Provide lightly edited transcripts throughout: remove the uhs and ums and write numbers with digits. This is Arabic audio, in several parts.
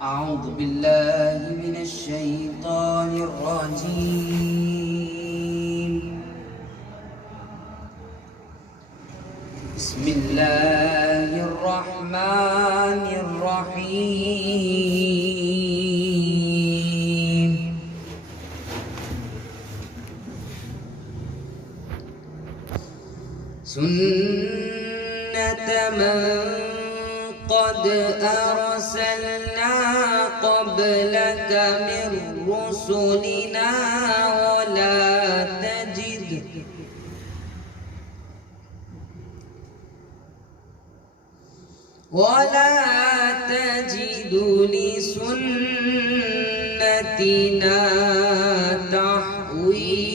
أعوذ بالله من الشيطان الرجيم. بسم الله الرحمن الرحيم. سنة من قد أرسلنا قبلك من رسلنا ولا تجد لسنتنا تحويلا.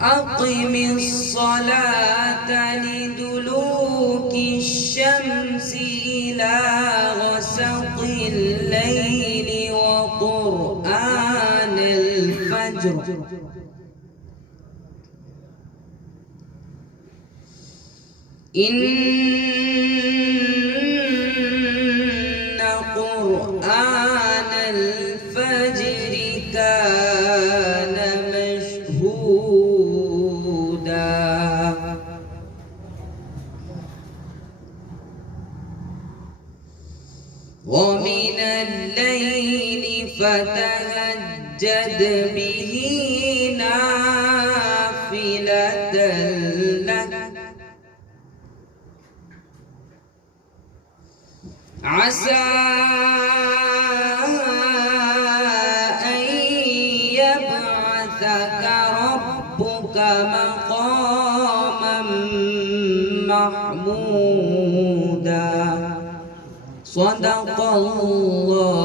أقم الصلاة لدلوك الشمس إلى غسق الليل وقرآن الفجر إن قرآن الفجر كان مشهودا. ومن الليل فتهجد به نافلة لك عسى أن يبعثك ربك مقاما محمودا. صدق الله